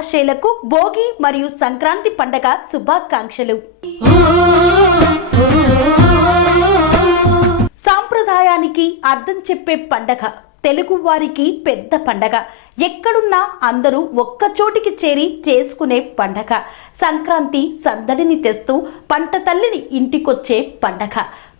మహాశైలకు భోగి మరియు సంక్రాంతి పండగ శుభాకాంక్షలు. సాంప్రదాయానికి అర్థం చెప్పే పండగ. తెలుగు వారికి పెద్ద పండగ. ఎక్కడున్నా అందరూ ఒక్కచోటికి చేరి చేసుకునే పండగ. సంక్రాంతి సందడిని తెస్తూ పంట తల్లిని ఇంటికొచ్చే పండగ.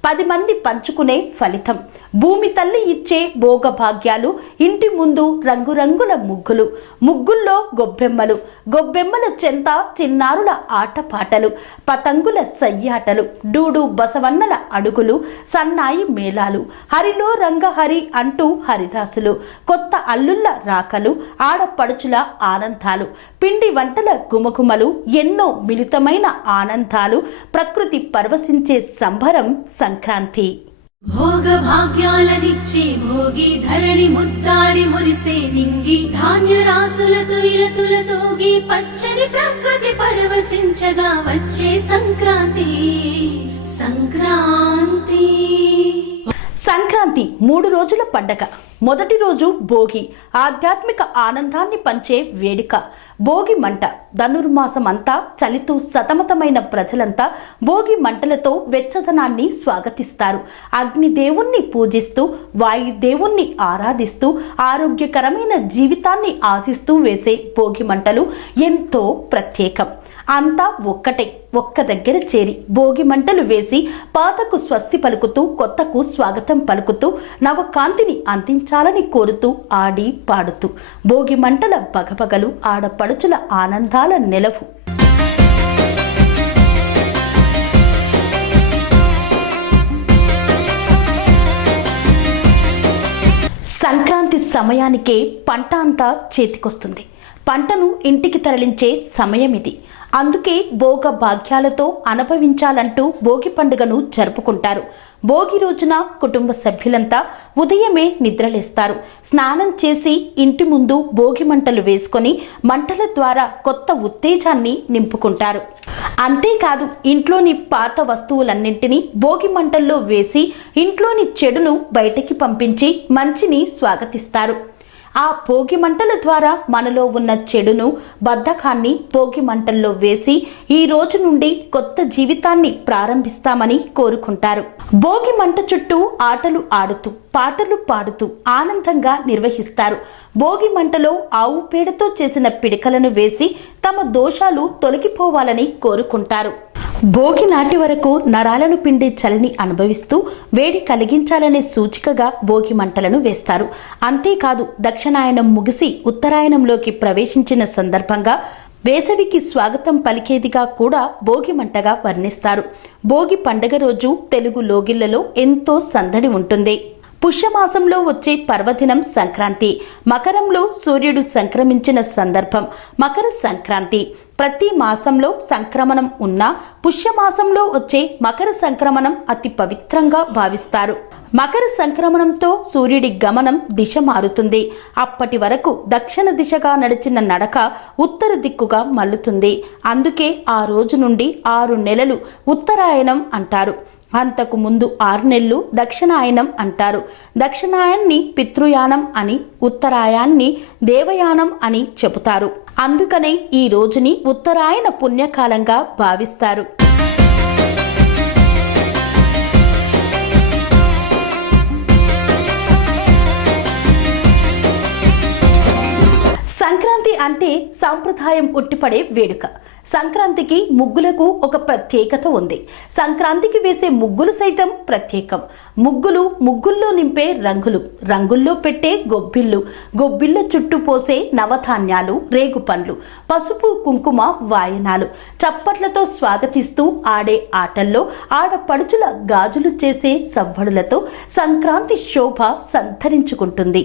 పది మంది పంచుకునే ఫలితం. భూమి తల్లి ఇచ్చే భోగభాగ్యాలు ఇంటి ముందు రంగురంగుల ముగ్గులు ముగ్గుల్లో గొబ్బెమ్మలు గొబ్బెమ్మల చెంత చిన్నారుల ఆటపాటలు పతంగుల సయ్యాటలు డూడు బసవన్నల అడుగులు సన్నాయి మేళాలు హరిలో రంగహరి అంటూ హరిదాసులు కొత్త అల్లుళ్ళ రాకలు ఆడపడుచుల ఆనందాలు పిండి వంటల గుమగుమలు ఎన్నో మిళితమైన ఆనందాలు ప్రకృతి పరవశించే సంభరం సంక్రాంతి. భోగ భాగ్యాలనిచ్చే భోగి ధరణి ముద్దాడి మురిసే నింగి ధాన్య రాసులతో ఇలతులతోగి పచ్చని ప్రకృతి పరవశించగా వచ్చే సంక్రాంతి. సంక్రాంతి. సంక్రాంతి మూడు రోజుల పండగ. మొదటి రోజు భోగి. ఆధ్యాత్మిక ఆనందాన్ని పంచే వేడుక. భోగి మంట. ధనుర్మాసం అంతా చలితో సతమతమైన ప్రజలంతా భోగి మంటలతో వెచ్చదనాన్ని స్వాగతిస్తారు. అగ్నిదేవుణ్ణి పూజిస్తూ వాయుదేవుణ్ణి ఆరాధిస్తూ ఆరోగ్యకరమైన జీవితాన్ని ఆశిస్తూ వేసే భోగి మంటలు ఎంతో ప్రత్యేకం. అంతా ఒక్కటే ఒక్క దగ్గర చేరి భోగి మంటలు వేసి పాతకు స్వస్తి పలుకుతూ కొత్తకు స్వాగతం పలుకుతూ నవకాంతిని అందించాలని కోరుతూ ఆడి పాడుతూ. భోగి మంటల బగబగలు ఆడపడుచుల ఆనందాల నిలవు. సంక్రాంతి సమయానికే పంట అంతా చేతికొస్తుంది. పంటను ఇంటికి తరలించే సమయం ఇది అందుకే భోగ భాగ్యాలతో అనుభవించాలంటూ భోగి పండుగను జరుపుకుంటారు. భోగి రోజున కుటుంబ సభ్యులంతా ఉదయమే నిద్రలేస్తారు. స్నానం చేసి ఇంటి ముందు భోగి మంటలు వేసుకొని మంటల ద్వారా కొత్త ఉత్తేజాన్ని నింపుకుంటారు. అంతేకాదు ఇంట్లోని పాత వస్తువులన్నింటినీ భోగి మంటల్లో వేసి ఇంట్లోని చెడును బయటికి పంపించి మంచిని స్వాగతిస్తారు. ఆ భోగి మంటల ద్వారా మనలో ఉన్న చెడును బద్ధకాన్ని భోగి మంటల్లో వేసి ఈ రోజు నుండి కొత్త జీవితాన్ని ప్రారంభిస్తామని కోరుకుంటారు. భోగి మంట చుట్టూ ఆటలు ఆడుతూ పాటలు పాడుతూ ఆనందంగా నిర్వహిస్తారు. భోగి మంటలో ఆవు పేడతో చేసిన పిడికలను వేసి తమ దోషాలు తొలగిపోవాలని కోరుకుంటారు. భోగి నాటి వరకు నరాలను పిండి చలిని అనుభవిస్తూ వేడి కలిగించాలనే సూచికగా భోగి మంటలను వేస్తారు. అంతేకాదు దక్షిణాయనం ముగిసి ఉత్తరాయణంలోకి ప్రవేశించిన సందర్భంగా వేసవికి స్వాగతం పలికేదిగా కూడా భోగి మంటగా వర్ణిస్తారు. భోగి పండగ రోజు తెలుగు లోగిళ్ళలో ఎంతో సందడి ఉంటుంది. పుష్యమాసంలో వచ్చే పర్వదినం సంక్రాంతి. మకరంలో సూర్యుడు సంక్రమించిన సందర్భం మకర సంక్రాంతి. ప్రతి మాసంలో సంక్రమణం ఉన్నా పుష్యమాసంలో వచ్చే మకర సంక్రమణం అతి పవిత్రంగా భావిస్తారు. మకర సంక్రమణంతో సూర్యుడి గమనం దిశ మారుతుంది. అప్పటి వరకు దక్షిణ దిశగా నడిచిన నడక ఉత్తర దిక్కుగా మల్లుతుంది. అందుకే ఆ రోజు నుండి ఆరు నెలలు ఉత్తరాయణం అంటారు. అంతకు ముందు ఆరు నెలలు దక్షిణాయనం అంటారు. దక్షిణాయన్ని పితృయానం అని ఉత్తరాయాన్ని దేవయానం అని చెబుతారు. అందుకనే ఈ రోజుని ఉత్తరాయణ పుణ్యకాలంగా భావిస్తారు. సంక్రాంతి అంటే సాంప్రదాయం ఉట్టిపడే వేడుక. సంక్రాంతికి ముగ్గులకు ఒక ప్రత్యేకత ఉంది. సంక్రాంతికి వేసే ముగ్గులు సైతం ప్రత్యేకం. ముగ్గులు ముగ్గుల్లో నింపే రంగులు. రంగుల్లో పెట్టే గొబ్బిళ్ళు. గొబ్బిళ్ళ చుట్టూ పోసే నవధాన్యాలు రేగు పండ్లు పసుపు కుంకుమ వాయనాలు. చప్పట్లతో స్వాగతిస్తూ ఆడే ఆటల్లో ఆడపడుచుల గాజులు చేసే సవ్వడులతో సంక్రాంతి శోభ సంతరించుకుంటుంది.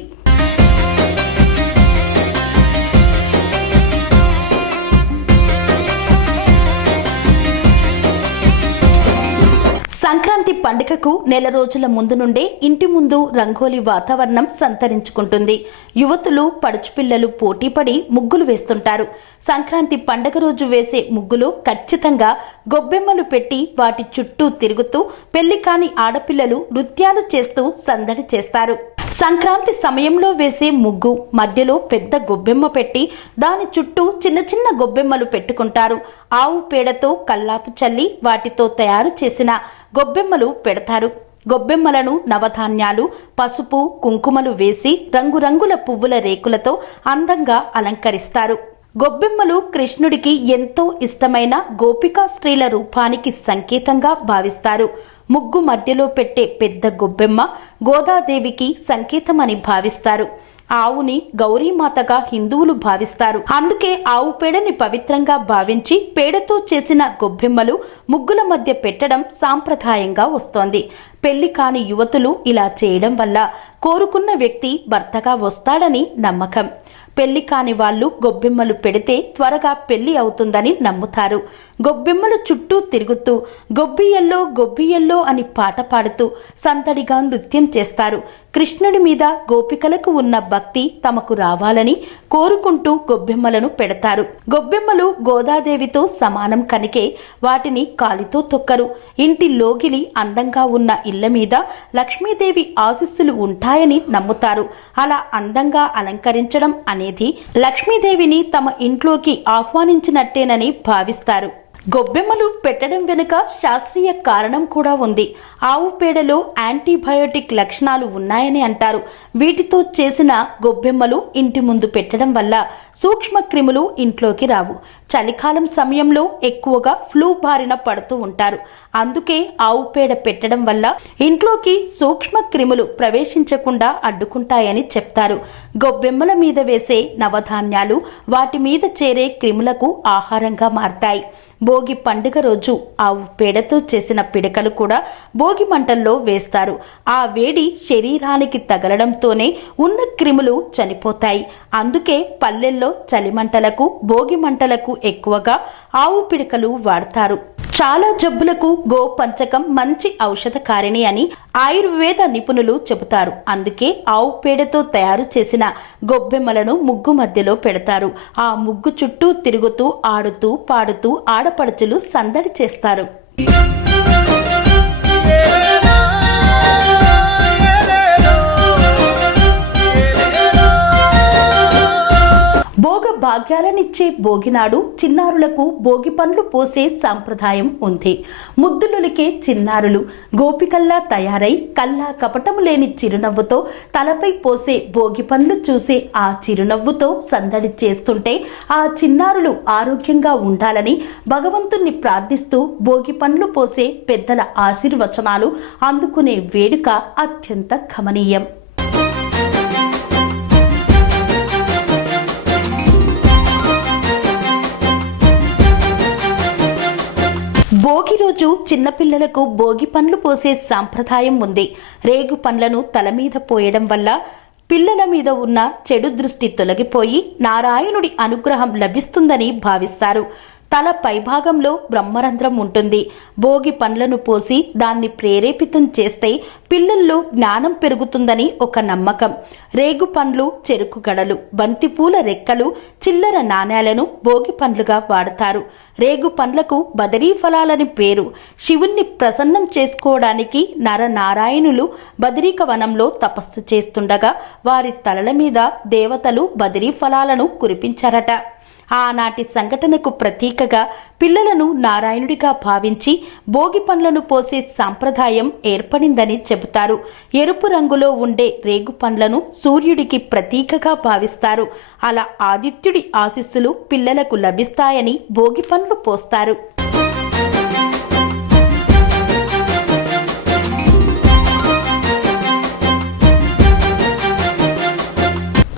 సంక్రాంతి పండుగకు నెల రోజుల ముందు నుండే ఇంటి ముందు రంగోలి వాతావరణం సంతరించుకుంటుంది. యువతులు పడుచుపిల్లలు పోటీపడి ముగ్గులు వేస్తుంటారు. సంక్రాంతి పండగ రోజు వేసే ముగ్గులు ఖచ్చితంగా గొబ్బెమ్మలు పెట్టి వాటి చుట్టూ తిరుగుతూ పెళ్ళి కాని ఆడపిల్లలు నృత్యాలు చేస్తూ సందడి చేస్తారు. సంక్రాంతి సమయంలో వేసే ముగ్గు మధ్యలో పెద్ద గొబ్బెమ్మ పెట్టి దాని చుట్టూ చిన్న చిన్న గొబ్బెమ్మలు పెట్టుకుంటారు. ఆవు పేడతో కల్లాపు చల్లి వాటితో తయారు చేసిన గొబ్బెమ్మలు పెడతారు. గొబ్బెమ్మలను నవధాన్యాలు పసుపు కుంకుమలు వేసి రంగురంగుల పువ్వుల రేకులతో అందంగా అలంకరిస్తారు. గొబ్బెమ్మలు కృష్ణుడికి ఎంతో ఇష్టమైన గోపికా స్త్రీల రూపానికి సంకేతంగా భావిస్తారు. ముగ్గు మధ్యలో పెట్టే పెద్ద గొబ్బెమ్మ గోదాదేవికి సంకేతమని భావిస్తారు. ఆవుని గౌరీమాతగా హిందువులు భావిస్తారు. అందుకే ఆవు పేడని పవిత్రంగా భావించి పేడతో చేసిన గొబ్బెమ్మలు ముగ్గుల మధ్య పెట్టడం సాంప్రదాయంగా వస్తోంది. పెళ్ళి కాని యువతులు ఇలా చేయడం వల్ల కోరుకున్న వ్యక్తి భర్తగా వస్తాడని నమ్మకం. పెళ్ళి కాని వాళ్ళు గొబ్బెమ్మలు పెడితే త్వరగా పెళ్ళి అవుతుందని నమ్ముతారు. గొబ్బెమ్మలు చుట్టూ తిరుగుతూ గొబ్బియల్లో గొబ్బియల్లో అని పాట పాడుతూ సందడిగా నృత్యం చేస్తారు. కృష్ణుడి మీద గోపికలకు ఉన్న భక్తి తమకు రావాలని కోరుకుంటూ గొబ్బెమ్మలను పెడతారు. గొబ్బెమ్మలు గోదాదేవితో సమానం కనుకే వాటిని కాలితో తొక్కరు. ఇంటి లోగిలి అందంగా ఉన్న ఇళ్ళ మీద లక్ష్మీదేవి ఆశీస్సులు ఉంటాయని నమ్ముతారు. అలా అందంగా అలంకరించడం అనేది లక్ష్మీదేవిని తమ ఇంట్లోకి ఆహ్వానించినట్టేనని భావిస్తారు. గొబ్బెమ్మలు పెట్టడం వెనుక శాస్త్రీయ కారణం కూడా ఉంది. ఆవు పేడలో యాంటీబయోటిక్ లక్షణాలు ఉన్నాయని అంటారు. వీటితో చేసిన గొబ్బెమ్మలు ఇంటి ముందు పెట్టడం వల్ల సూక్ష్మ క్రిములు ఇంట్లోకి రావు. చలికాలం సమయంలో ఎక్కువగా ఫ్లూ బారిన పడుతూ ఉంటారు. అందుకే ఆవు పేడ పెట్టడం వల్ల ఇంట్లోకి సూక్ష్మ క్రిములు ప్రవేశించకుండా అడ్డుకుంటాయని చెప్తారు. గొబ్బెమ్మల మీద వేసే నవధాన్యాలు వాటి మీద చేరే క్రిములకు ఆహారంగా మారతాయి. భోగి పండుగ రోజు ఆవు పేడతో చేసిన పిడకలు కూడా భోగి మంటల్లో వేస్తారు. ఆ వేడి శరీరానికి తగలడంతోనే ఉన్న క్రిములు చనిపోతాయి. అందుకే పల్లెల్లో చలిమంటలకు భోగి మంటలకు ఎక్కువగా ఆవు పిడకలు వాడతారు. చాలా జబ్బులకు గో పంచకం మంచి ఔషధకారిణి అని ఆయుర్వేద నిపుణులు చెబుతారు. అందుకే ఆవు పేడతో తయారు చేసిన గొబ్బెమ్మలను ముగ్గు మధ్యలో పెడతారు. ఆ ముగ్గు చుట్టూ తిరుగుతూ ఆడుతూ పాడుతూ ఆడపడుచులు సందడి చేస్తారు. భాగ్యాలనిచ్చే భోగినాడు చిన్నారులకు భోగి పండ్లు పోసే సాంప్రదాయం ఉంది. ముద్దులులికే చిన్నారులు గోపికల్లా తయారై కల్లా కపటము లేని చిరునవ్వుతో తలపై పోసే భోగి పండ్లు చూసే ఆ చిరునవ్వుతో సందడి చేస్తుంటే ఆ చిన్నారులు ఆరోగ్యంగా ఉండాలని భగవంతుణ్ణి ప్రార్థిస్తూ భోగి పండ్లు పోసే పెద్దల ఆశీర్వచనాలు అందుకునే వేడుక అత్యంత గమనీయం చిన్నపిల్లలకు భోగి పండ్లు పోసే సాంప్రదాయం ఉంది. రేగు పండ్లను తల మీద పోయడం వల్ల పిల్లల మీద ఉన్న చెడు దృష్టి తొలగిపోయి నారాయణుడి అనుగ్రహం లభిస్తుందని భావిస్తారు. తల పైభాగంలో బ్రహ్మరంధ్రం ఉంటుంది. భోగి పండ్లను పోసి దాన్ని ప్రేరేపితం చేస్తే పిల్లల్లో జ్ఞానం పెరుగుతుందని ఒక నమ్మకం. రేగు పండ్లు చెరుకు గడలు బంతిపూల రెక్కలు చిల్లర నాణేలను భోగి పండ్లుగా వాడతారు. రేగు పండ్లకు బదరీ ఫలాలని పేరు. శివుణ్ణి ప్రసన్నం చేసుకోవడానికి నరనారాయణులు బదరీక వనంలో తపస్సు చేస్తుండగా వారి తలల మీద దేవతలు బదరీ ఫలాలను కురిపించారట. ఆనాటి సంఘటనకు ప్రతీకగా పిల్లలను నారాయణుడిగా భావించి భోగి పండ్లను పోసే సాంప్రదాయం ఏర్పడిందని చెబుతారు. ఎరుపు రంగులో ఉండే రేగు పండ్లను సూర్యుడికి ప్రతీకగా భావిస్తారు. అలా ఆదిత్యుడి ఆశీస్సులు పిల్లలకు లభిస్తాయని భోగి పండ్లు పోస్తారు.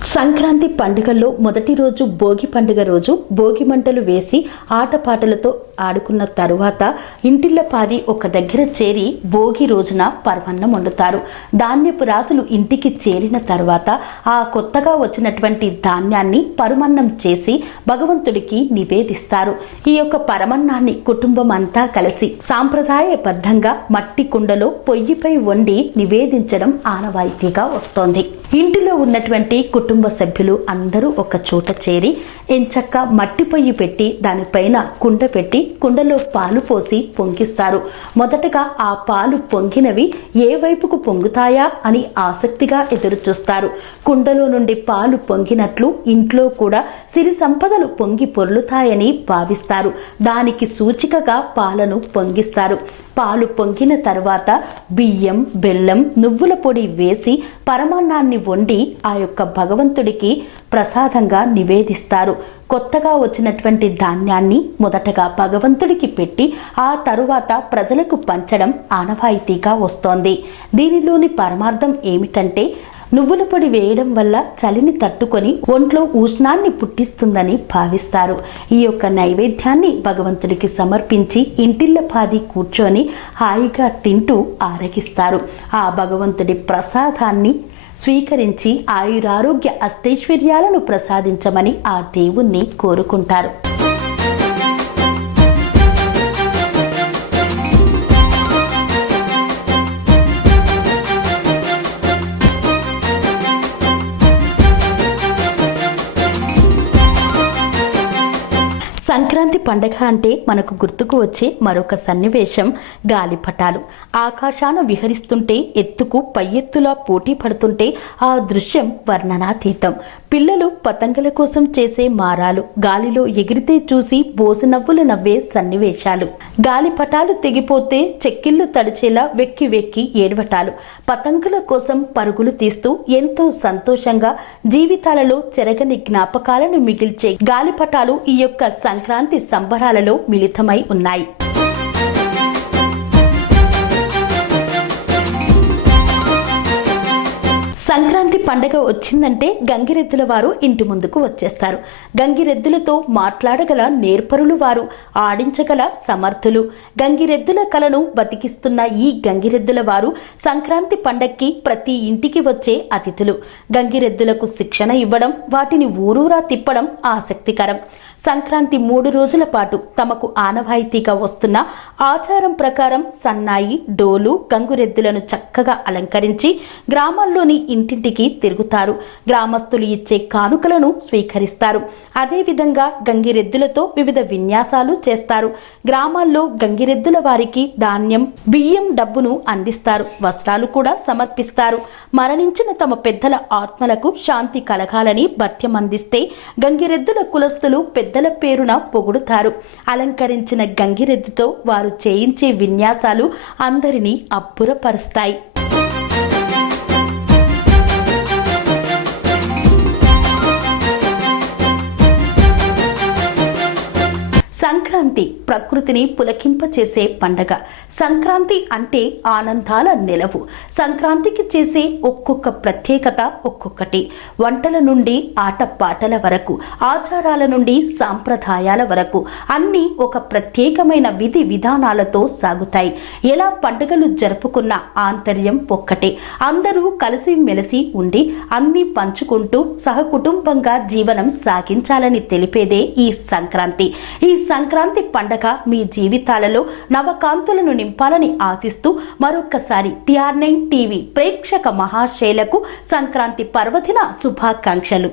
సంక్రాంతి పండుగల్లో మొదటి రోజు భోగి పండుగ రోజు భోగి మంటలు వేసి ఆటపాటలతో ఆడుకున్న తరువాత ఇంటిళ్ళ పాది ఒక దగ్గర చేరి భోగి రోజున పర్వన్నం వండుతారు. ధాన్యపు రాసులు ఇంటికి చేరిన తర్వాత ఆ కొత్తగా వచ్చినటువంటి ధాన్యాన్ని పరమన్నం చేసి భగవంతుడికి నివేదిస్తారు. ఈ యొక్క పరమన్నాన్ని కుటుంబం అంతా కలిసి సాంప్రదాయబద్ధంగా మట్టి కుండలో పొయ్యిపై వండి నివేదించడం ఆనవాయితీగా వస్తోంది. ఇంటిలో ఉన్నటువంటి కుటుంబ కుటుంబ సభ్యులు అందరూ ఒక చోట చేరి ఎంచక్క మట్టి పొయ్యి పెట్టి దానిపైన కుండ పెట్టి కుండలో పాలు పోసి పొంగిస్తారు. మొదటగా ఆ పాలు పొంగినవి ఏ వైపుకు పొంగుతాయా అని ఆసక్తిగా ఎదురు చూస్తారు కుండలో నుండి పాలు పొంగినట్లు ఇంట్లో కూడా సిరి సంపదలు పొంగి పొర్లుతాయని భావిస్తారు. దానికి సూచికగా పాలను పొంగిస్తారు. పాలు పొంగిన తర్వాత బియ్యం బెల్లం నువ్వుల పొడి వేసి పరమాన్నాన్ని వండి ఆ యొక్క భగవంతుడికి ప్రసాదంగా నివేదిస్తారు. కొత్తగా వచ్చినటువంటి ధాన్యాన్ని మొదటగా భగవంతుడికి పెట్టి ఆ తరువాత ప్రజలకు పంచడం ఆనవాయితీగా వస్తోంది. దీనిలోని పరమార్థం ఏమిటంటే నువ్వుల పొడి వేయడం వల్ల చలిని తట్టుకొని ఒంట్లో ఉష్ణాన్ని పుట్టిస్తుందని భావిస్తారు. ఈ యొక్క నైవేద్యాన్ని భగవంతుడికి సమర్పించి ఇంటిళ్ళ పాది కూర్చొని హాయిగా తింటూ ఆరగిస్తారు. ఆ భగవంతుడి ప్రసాదాన్ని స్వీకరించి ఆయురారోగ్య అష్టైశ్వర్యాలను ప్రసాదించమని ఆ దేవుణ్ణి కోరుకుంటారు. సంక్రాంతి పండగ అంటే మనకు గుర్తుకు వచ్చే మరొక సన్నివేశం గాలిపటాలు. ఆకాశాన విహరిస్తుంటే ఎత్తుకు పై ఎత్తులా పోటీ పడుతుంటే ఆ దృశ్యం వర్ణనాతీతం. పిల్లలు పతంగుల కోసం చేసే మారాలు గాలిలో ఎగిరితే చూసి బోసు నవ్వులు నవ్వే సన్నివేశాలు. గాలిపటాలు తెగిపోతే చెక్కిళ్ళు తడిచేలా వెక్కి వెక్కి ఏడవటాలు. పతంగుల కోసం పరుగులు తీస్తూ ఎంతో సంతోషంగా జీవితాలలో చెరగని జ్ఞాపకాలను మిగిల్చే గాలిపటాలు ఈ యొక్క సంక్రాంతి సంబరాలలో మిళితమై ఉన్నాయి. సంక్రాంతి పండగ వచ్చిందంటే గంగిరెద్దుల వారు ఇంటి ముందుకు వచ్చేస్తారు. గంగిరెద్దులతో మాట్లాడగల నేర్పరులు వారు ఆడించగల సమర్థులు. గంగిరెద్దుల కలను బతికిస్తున్న ఈ గంగిరెద్దుల వారు సంక్రాంతి పండక్కి ప్రతి ఇంటికి వచ్చే అతిథులు. గంగిరెద్దులకు శిక్షణ ఇవ్వడం వాటిని ఊరూరా తిప్పడం ఆసక్తికరం. సంక్రాంతి మూడు రోజుల పాటు తమకు ఆనవాయితీగా వస్తున్న ఆచారం ప్రకారం సన్నాయి డోలు గంగురెద్దులను చక్కగా అలంకరించి గ్రామాల్లోని ఇంటింటికి తిరుగుతారు గ్రామస్తులు ఇచ్చే కానుకలను స్వీకరిస్తారు. అదేవిధంగా గంగిరెద్దులతో వివిధ విన్యాసాలు చేస్తారు. గ్రామాల్లో గంగిరెద్దుల వారికి ధాన్యం బియ్యం డబ్బును అందిస్తారు. వస్త్రాలు కూడా సమర్పిస్తారు. మరణించిన తమ పెద్దల ఆత్మలకు శాంతి కలగాలని భత్యం అందిస్తే గంగిరెద్దుల కులస్తులు పెద్దల పేరున పొగుడుతారు. అలంకరించిన గంగిరెద్దుతో వారు చేయించే విన్యాసాలు అందరినీ అబ్బురపరుస్తాయి. సంక్రాంతి ప్రకృతిని పులకింపచేసే పండగ. సంక్రాంతి అంటే ఆనందాల నెలవు. సంక్రాంతికి చేసే ఒక్కొక్క ప్రత్యేకత ఒక్కొక్కటి. వంటల నుండి ఆటపాటల వరకు ఆచారాల నుండి సాంప్రదాయాల వరకు అన్నీ ఒక ప్రత్యేకమైన విధి విధానాలతో సాగుతాయి. ఎలా పండుగలు జరుపుకున్న ఆంతర్యం ఒక్కటే. అందరూ కలిసి మెలిసి ఉండి అన్నీ పంచుకుంటూ సహకుటుంబంగా జీవనం సాగించాలని తెలిపేదే ఈ సంక్రాంతి. ఈ సంక్రాంతి సంక్రాంతి పండగ మీ జీవితాలలో నవకాంతులను నింపాలని ఆశిస్తూ మరొక్కసారి టిఆర్ నైన్ టీవీ ప్రేక్షక మహాశైలకు సంక్రాంతి పర్వదిన శుభాకాంక్షలు.